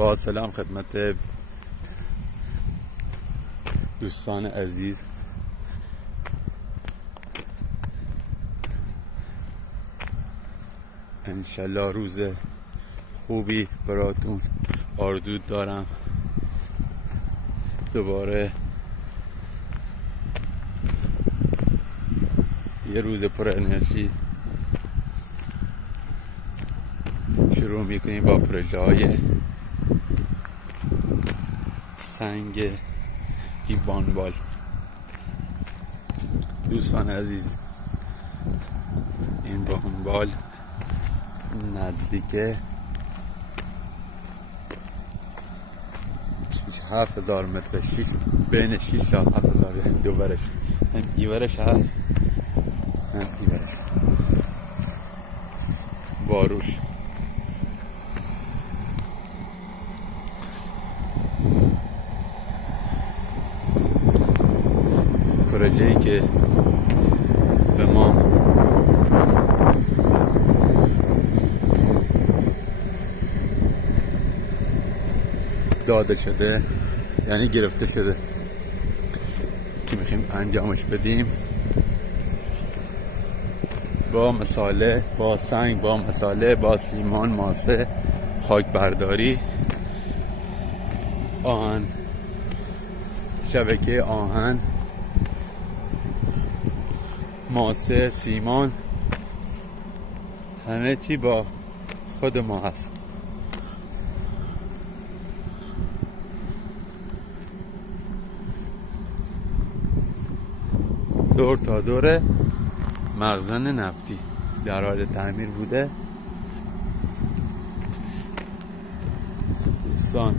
با سلام خدمت دوستان عزیز. انشالله روز خوبی براتون آرزو دارم. دوباره یه روز پر انرژی شروع میکنیم با پروژه های سنگ ایوانبال. دوستان عزیز، این ایوانبال نزدیک 7,000 متر، بین 6 تا 7,000، یعنی دو برش، هم ایورش هست هم ایورش باروش. پروژه‌ای که به ما داده شده، یعنی گرفته شده که میخوایم انجامش بدیم با مساله، با سنگ، با مساله، با سیمان، ماسه، خاک برداری، آهن، شبکه آهن، ماسه، سیمان، همه چی با خود ما هست. دور تا دور مخزن نفتی در حال تعمیر بوده. دوستان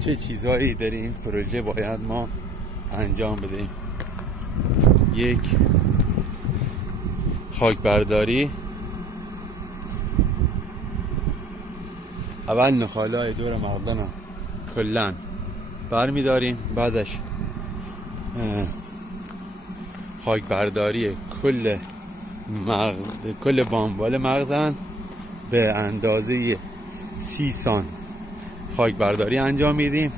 چه چیزهایی در این پروژه باید ما انجام بدیم؟ یک، خاک برداری. اول نخاله‌های دور مخزن کلن برمی داریم، بعدش خاک برداری کل بامبال مخزن به اندازه 30 سان خاک برداری انجام میدیم.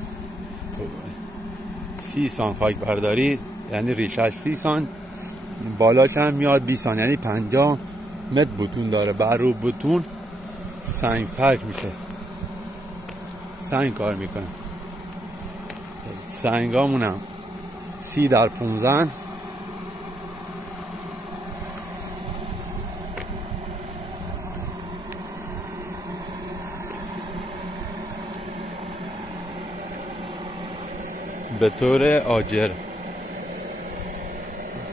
30 سان خاک برداری یعنی ریشش 30 سان، بالاش هم میاد 20 سان، یعنی 50 متر بتون داره. بر رو بتون سنگ فرش میشه، سنگ کار میکنه. سنگامونم 30 در 15 به طور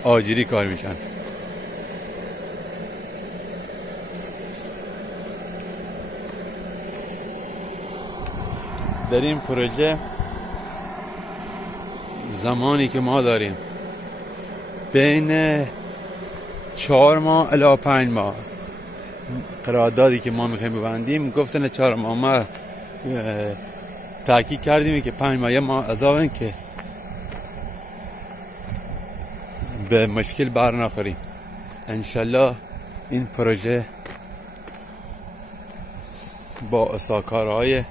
آجری کار میشن. در این پروژه زمانی که ما داریم بین 4 ماه الی 5 ماه، قراردادی که ما میخوایم ببندیم گفتن 4 ماه، ما تحقیق کردیم که 5 ماه، یه ماه اضافه که به مشکل بر نخوریم. انشالله این پروژه با اساکارهای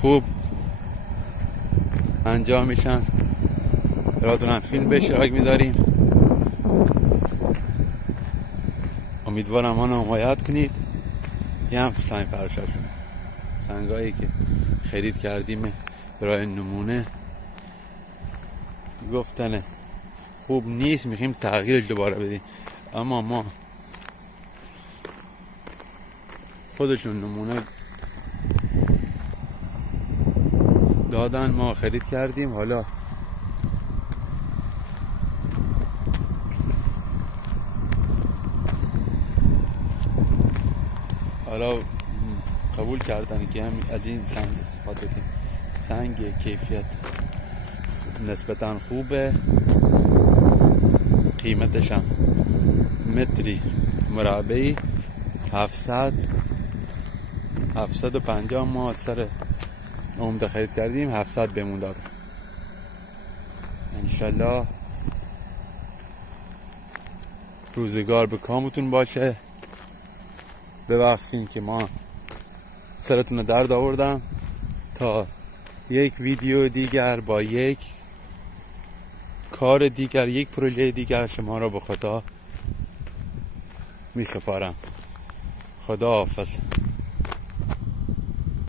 خوب انجام میشن. براتون هم فیلم به اشتراک میداریم، امیدوارم آن حمایت کنید. یه هم سنگ فرشاشون، سنگایی که خرید کردیم برای نمونه، گفتن خوب نیست، میخوایم تغییر دوباره بدیم، اما ما خودشون نمونه دادن، ما خرید کردیم. حالا قبول کردن که هم از این سنگ استفاده کنیم. سنگ کیفیت نسبتا خوبه، قیمتش هم متری مربعی 750 ما سر عمده خرید کردیم، 700 بهمون داد. انشالله روزگار به کامتون باشه. ببخشین که ما سرتون رو درد آوردم. تا یک ویدیو دیگر با یک کار دیگر، یک پروژه دیگر شما را به خدا می سپارم. خدا حافظ.